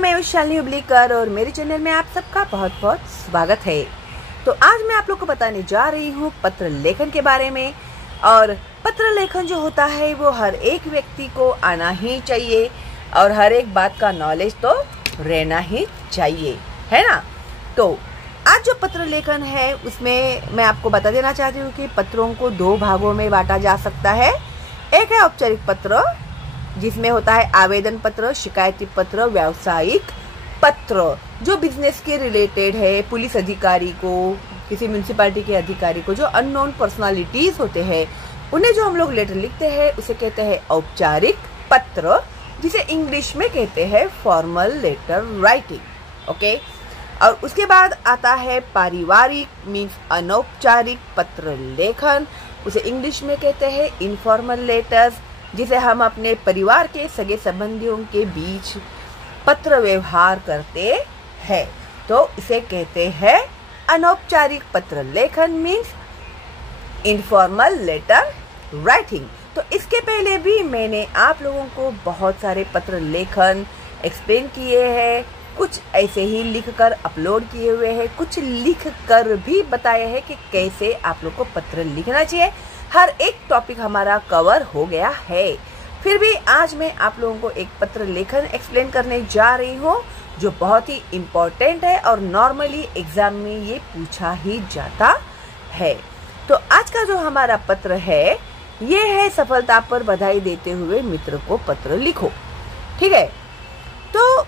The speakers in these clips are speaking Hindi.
मैं विशाली हुबलीकर और मेरे चैनल में आप सबका बहुत बहुत स्वागत है। तो आज मैं आप लोग को बताने जा रही हूँ पत्र लेखन के बारे में। और पत्र लेखन जो होता है वो हर एक व्यक्ति को आना ही चाहिए और हर एक बात का नॉलेज तो रहना ही चाहिए, है ना। तो आज जो पत्र लेखन है उसमें मैं आपको बता देना चाहती हूँ कि पत्रों को दो भागों में बांटा जा सकता है। एक है औपचारिक पत्र जिसमें होता है आवेदन पत्र, शिकायती पत्र, व्यावसायिक पत्र जो बिजनेस के रिलेटेड है, पुलिस अधिकारी को, किसी म्यूनिसिपैलिटी के अधिकारी को, जो अननोन पर्सनालिटीज होते हैं उन्हें जो हम लोग लेटर लिखते हैं उसे कहते हैं औपचारिक पत्र, जिसे इंग्लिश में कहते हैं फॉर्मल लेटर राइटिंग। ओके। और उसके बाद आता है पारिवारिक मीन्स अनौपचारिक पत्र लेखन, उसे इंग्लिश में कहते हैं इनफॉर्मल लेटर्स, जिसे हम अपने परिवार के सगे संबंधियों के बीच पत्र व्यवहार करते हैं तो इसे कहते हैं अनौपचारिक पत्र लेखन मीन्स इनफॉर्मल लेटर राइटिंग। तो इसके पहले भी मैंने आप लोगों को बहुत सारे पत्र लेखन एक्सप्लेन किए हैं, कुछ ऐसे ही लिखकर अपलोड किए हुए हैं, कुछ लिखकर भी बताया है कि कैसे आप लोग को पत्र लिखना चाहिए। हर एक टॉपिक हमारा कवर हो गया है। फिर भी आज मैं आप लोगों को एक पत्र लेखन एक्सप्लेन करने जा रही हूँ जो बहुत ही इम्पोर्टेंट है और नॉर्मली एग्जाम में ये पूछा ही जाता है। तो आज का जो हमारा पत्र है ये है सफलता पर बधाई देते हुए मित्र को पत्र लिखो। ठीक है। तो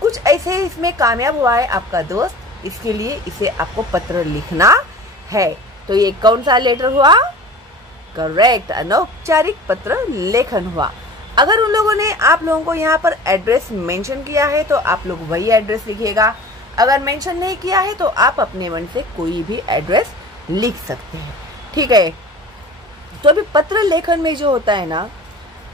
कुछ ऐसे इसमें कामयाब हुआ है आपका दोस्त, इसके लिए इसे आपको पत्र लिखना है। तो ये कौन सा लेटर हुआ? करेक्ट, अनौपचारिक पत्र लेखन हुआ। अगर उन लोगों ने आप लोगों को यहाँ पर एड्रेस मेंशन किया है तो आप लोग वही एड्रेस लिखिएगा। अगर मेंशन नहीं किया है तो आप अपने मन से कोई भी एड्रेस लिख सकते हैं। ठीक है। तो अभी पत्र लेखन में जो होता है ना,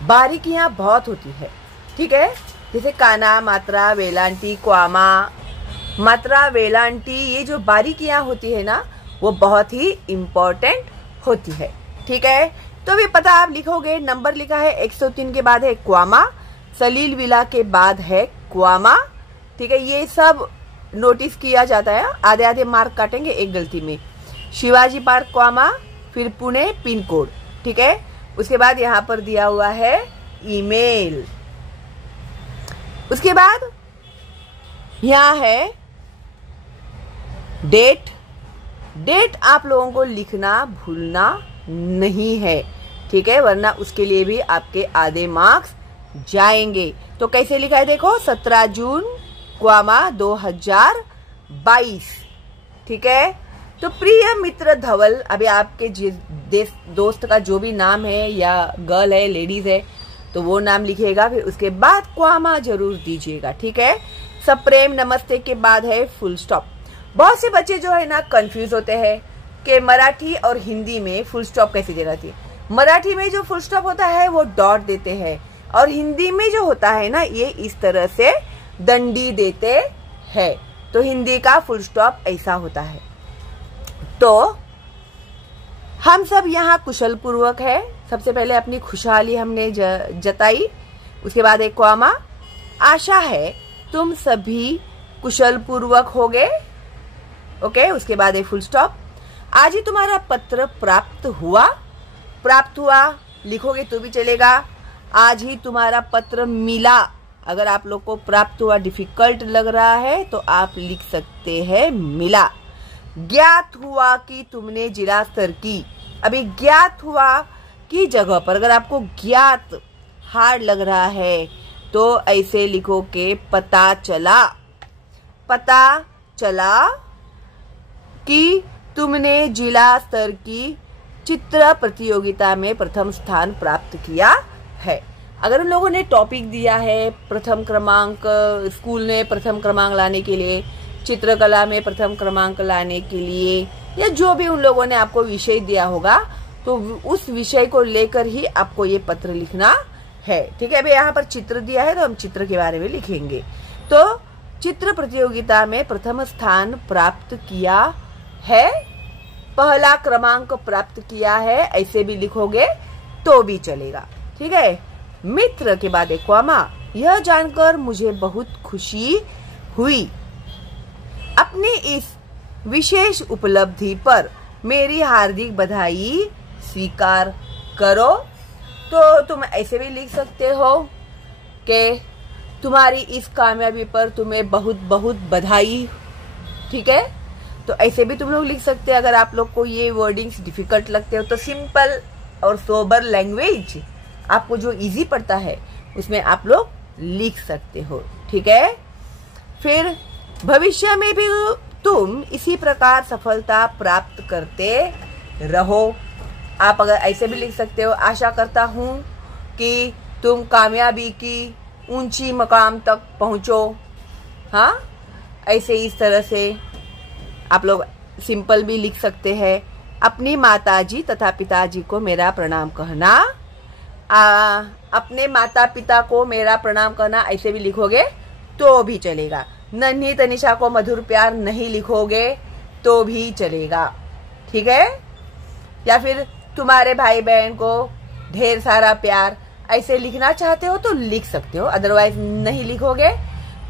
बारीकियां बहुत होती है। ठीक है। जैसे काना, मात्रा, वेलांटी, क्वामा, मात्रा, वेलांटी, ये जो बारीकियां होती है ना वो बहुत ही इम्पोर्टेंट होती है। ठीक है। तो भी पता आप लिखोगे, नंबर लिखा है 103 के बाद है क्वामा, सलील विला के बाद है क्वामा। ठीक है। ये सब नोटिस किया जाता है, आधे आधे मार्क काटेंगे एक गलती में। शिवाजी पार्क क्वामा, फिर पुणे पिन कोड। ठीक है। उसके बाद यहाँ पर दिया हुआ है ईमेल। उसके बाद यहाँ है डेट। डेट आप लोगों को लिखना भूलना नहीं है। ठीक है, वरना उसके लिए भी आपके आधे मार्क्स जाएंगे। तो कैसे लिखा है देखो, 17 जून क्वामा 2022। ठीक है। तो प्रिय मित्र धवल, अभी आपके दोस्त का जो भी नाम है या गर्ल है, लेडीज है, तो वो नाम लिखिएगा। फिर उसके बाद क्वामा जरूर दीजिएगा। ठीक है। सप्रेम नमस्ते के बाद है फुल स्टॉप। बहुत से बच्चे जो है ना कंफ्यूज होते हैं कि मराठी और हिंदी में फुल स्टॉप कैसे देना चाहिए। मराठी में जो फुल स्टॉप होता है वो डॉट देते हैं और हिंदी में जो होता है ना ये इस तरह से दंडी देते हैं। तो हिंदी का फुल स्टॉप ऐसा होता है। तो हम सब यहाँ कुशल पूर्वक है। सबसे पहले अपनी खुशहाली हमने जताई। उसके बाद एक क्वामा, आशा है तुम सभी कुशल पूर्वक होगे। ओके। उसके बाद एक फुल स्टॉप। आज ही तुम्हारा पत्र प्राप्त हुआ। प्राप्त हुआ लिखोगे तो भी चलेगा। आज ही तुम्हारा पत्र मिला। अगर आप लोग को प्राप्त हुआ डिफिकल्ट लग रहा है तो आप लिख सकते हैं मिला। ज्ञात हुआ कि तुमने जिला स्तर की। अभी ज्ञात हुआ की जगह पर अगर आपको ज्ञात हार्ड लग रहा है तो ऐसे लिखो के पता चला। पता चला कि तुमने जिला स्तर की चित्र प्रतियोगिता में प्रथम स्थान प्राप्त किया है। अगर उन लोगों ने टॉपिक दिया है प्रथम क्रमांक, स्कूल ने प्रथम क्रमांक लाने के लिए, चित्रकला में प्रथम क्रमांक लाने के लिए, या जो भी उन लोगों ने आपको विषय दिया होगा तो उस विषय को लेकर ही आपको ये पत्र लिखना है। ठीक है। अभी यहाँ पर चित्र दिया है तो हम चित्र के बारे में लिखेंगे। तो चित्र प्रतियोगिता में प्रथम स्थान प्राप्त किया है, पहला क्रमांक प्राप्त किया है, ऐसे भी लिखोगे तो भी चलेगा। ठीक है। मित्र के बाद एक क्वामा, यह जानकर मुझे बहुत खुशी हुई। अपनी इस विशेष उपलब्धि पर मेरी हार्दिक बधाई स्वीकार करो। तो तुम ऐसे भी लिख सकते हो कि तुम्हारी इस कामयाबी पर तुम्हें बहुत बहुत बधाई। ठीक है, तो ऐसे भी तुम लोग लिख सकते हैं। अगर आप लोग को ये वर्डिंग्स डिफिकल्ट लगते हो तो सिंपल और सोबर लैंग्वेज आपको जो इजी पड़ता है उसमें आप लोग लिख सकते हो। ठीक है, फिर भविष्य में भी तुम इसी प्रकार सफलता प्राप्त करते रहो। आप अगर ऐसे भी लिख सकते हो, आशा करता हूँ कि तुम कामयाबी की ऊंची मकाम तक पहुंचो। हाँ, ऐसे इस तरह से आप लोग सिंपल भी लिख सकते हैं। अपनी माताजी तथा पिताजी को मेरा प्रणाम कहना। अपने माता पिता को मेरा प्रणाम करना ऐसे भी लिखोगे तो भी चलेगा। नन्ही तनिषा को मधुर प्यार नहीं लिखोगे तो भी चलेगा। ठीक है, या फिर तुम्हारे भाई बहन को ढेर सारा प्यार, ऐसे लिखना चाहते हो तो लिख सकते हो। अदरवाइज नहीं लिखोगे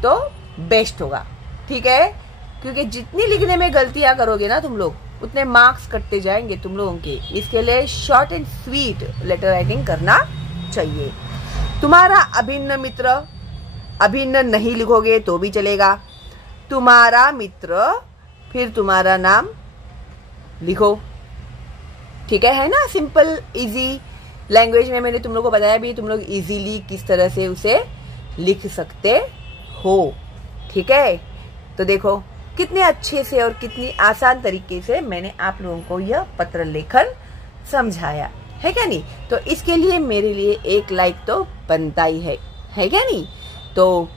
तो बेस्ट होगा। ठीक है, क्योंकि जितनी लिखने में गलतियां करोगे ना तुम लोग, उतने मार्क्स कटते जाएंगे तुम लोगों के। इसके लिए short and sweet letter writing करना चाहिए। तुम्हारा अभिन्न मित्र, अभिन्न नहीं लिखोगे तो भी चलेगा। तुम्हारा मित्र, फिर तुम्हारा नाम लिखो। ठीक है ना, सिंपल इजी लैंग्वेज में मैंने तुम लोग को बताया भी, तुम लोग इजीली किस तरह से उसे लिख सकते हो। ठीक है, तो देखो कितने अच्छे से और कितनी आसान तरीके से मैंने आप लोगों को यह पत्र लेखन समझाया है क्या नहीं। तो इसके लिए मेरे लिए एक लाइक तो बनता ही है क्या नहीं। तो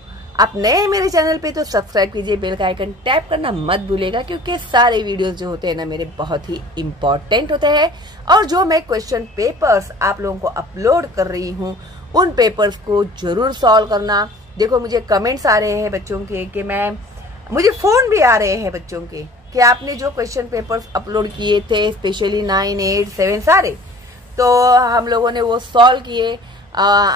आप नए मेरे चैनल पे तो सब्सक्राइब कीजिए, बेल का आइकन टैप करना मत भूलेगा, क्योंकि सारे वीडियोस जो होते हैं ना मेरे बहुत ही इम्पोर्टेंट होते हैं। और जो मैं क्वेश्चन पेपर्स आप लोगों को अपलोड कर रही हूँ उन पेपर्स को जरूर सॉल्व करना। देखो मुझे कमेंट्स आ रहे हैं बच्चों के कि मुझे फोन भी आ रहे हैं बच्चों के कि आपने जो क्वेश्चन पेपर्स अपलोड किए थे, स्पेशली 9, 8, 7 सारे, तो हम लोगों ने वो सॉल्व किए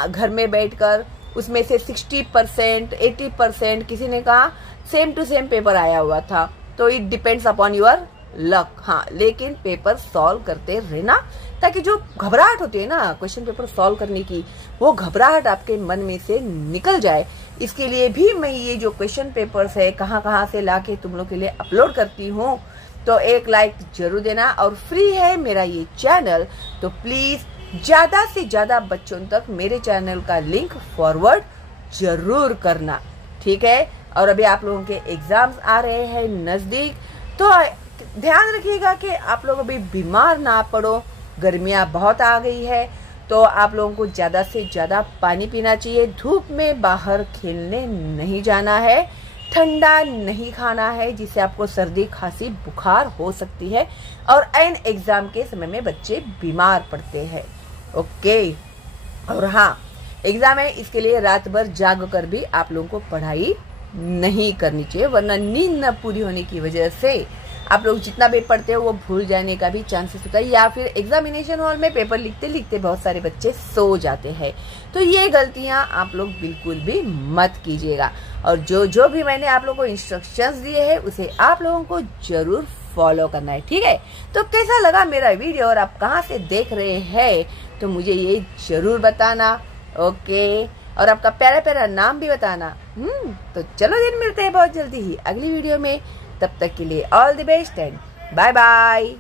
घर में बैठकर। उसमें से 60%, 80% किसी ने कहा सेम टू सेम पेपर आया हुआ था। तो it depends upon your luck. हाँ, लेकिन पेपर सॉल्व करते रहना, ताकि जो घबराहट होती है ना क्वेश्चन पेपर सॉल्व करने की, वो घबराहट आपके मन में से निकल जाए। इसके लिए भी मैं ये जो क्वेश्चन पेपर्स है कहाँ से लाके तुम लोग के लिए अपलोड करती हूँ। तो एक लाइक जरूर देना, और फ्री है मेरा ये चैनल, तो प्लीज ज्यादा से ज्यादा बच्चों तक मेरे चैनल का लिंक फॉरवर्ड जरूर करना। ठीक है, और अभी आप लोगों के एग्जाम्स आ रहे हैं नजदीक, तो ध्यान रखिएगा कि आप लोग अभी बीमार ना पड़ो। गर्मियां बहुत आ गई है, तो आप लोगों को ज्यादा से ज्यादा पानी पीना चाहिए। धूप में बाहर खेलने नहीं जाना है, ठंडा नहीं खाना है, जिससे आपको सर्दी खांसी बुखार हो सकती है, और एन एग्जाम के समय में बच्चे बीमार पड़ते हैं। ओके, और हाँ, एग्जाम है, इसके लिए रात भर जाग कर भी आप लोगों को पढ़ाई नहीं करनी चाहिए, वरना नींद न पूरी होने की वजह से आप लोग जितना भी पढ़ते हो वो भूल जाने का भी चांसेस होता है, या फिर एग्जामिनेशन हॉल में पेपर लिखते लिखते बहुत सारे बच्चे सो जाते हैं। तो ये गलतियां आप लोग बिल्कुल भी मत कीजिएगा, और जो भी मैंने आप लोगों को इंस्ट्रक्शंस दिए हैं उसे आप लोगों को जरूर फॉलो करना है। ठीक है, तो कैसा लगा मेरा वीडियो और आप कहाँ से देख रहे हैं तो मुझे ये जरूर बताना। ओके, और आपका प्यारा प्यारा नाम भी बताना। तो चलो दिन मिलते हैं बहुत जल्दी ही अगली वीडियो में। तब तक के लिए all the best and bye bye.